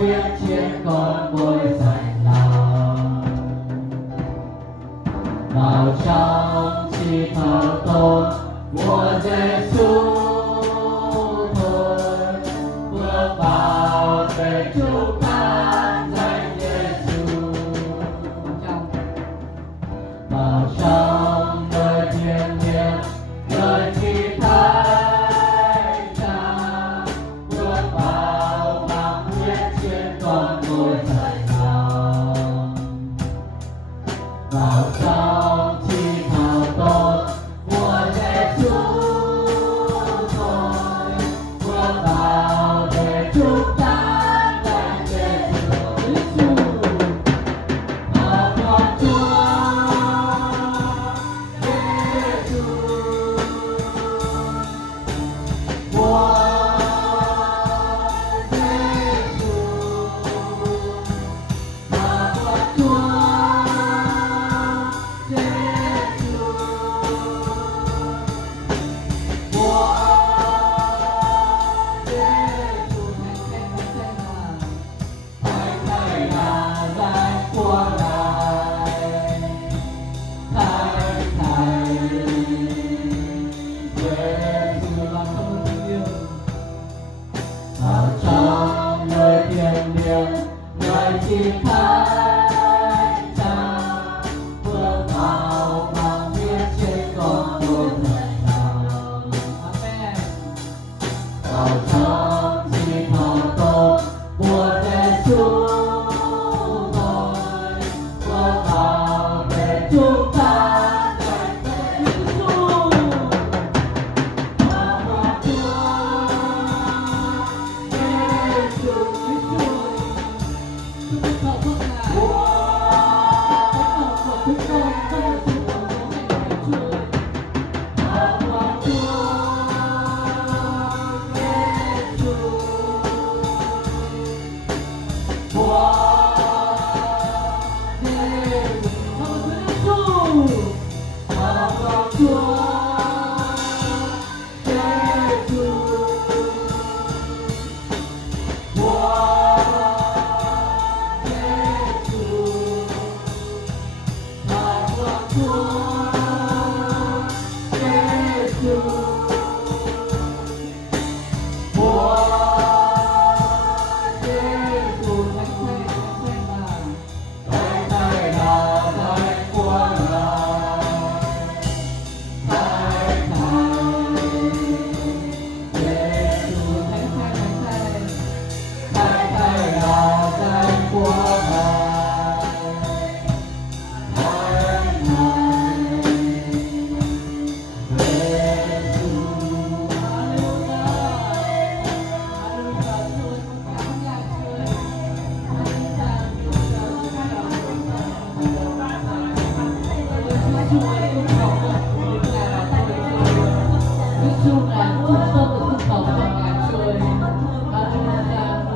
huyết trên con ngôi dạy lòng. Vào trong chi thờ tôn của Giêsu thôi, bước vào để chúng ta danh Giêsu. Vào trong nơi thiêng liêng nơi khi thánh cha, bước vào bằng huyết trên con ngôi dạy lòng. Vào trong chi thờ tôn của Giêsu thôi, bước vào để chúng ta danh Giêsu. Vào con Chúa Giêsu, của Giêsu, vào con Chúa Giêsu, của Giêsu. Thánh này là danh của Ngài, Thánh này Giêsu là không thương yêu. Vào trong nơi thiêng liêng nơi chi thánh cha, bước vào bằng huyết trên con ngôi dạy lòng. Vào trong chi thờ tôn của Giêsu thôi, bước vào để chúng ta danh Giêsu. Vào con Chúa Giêsu,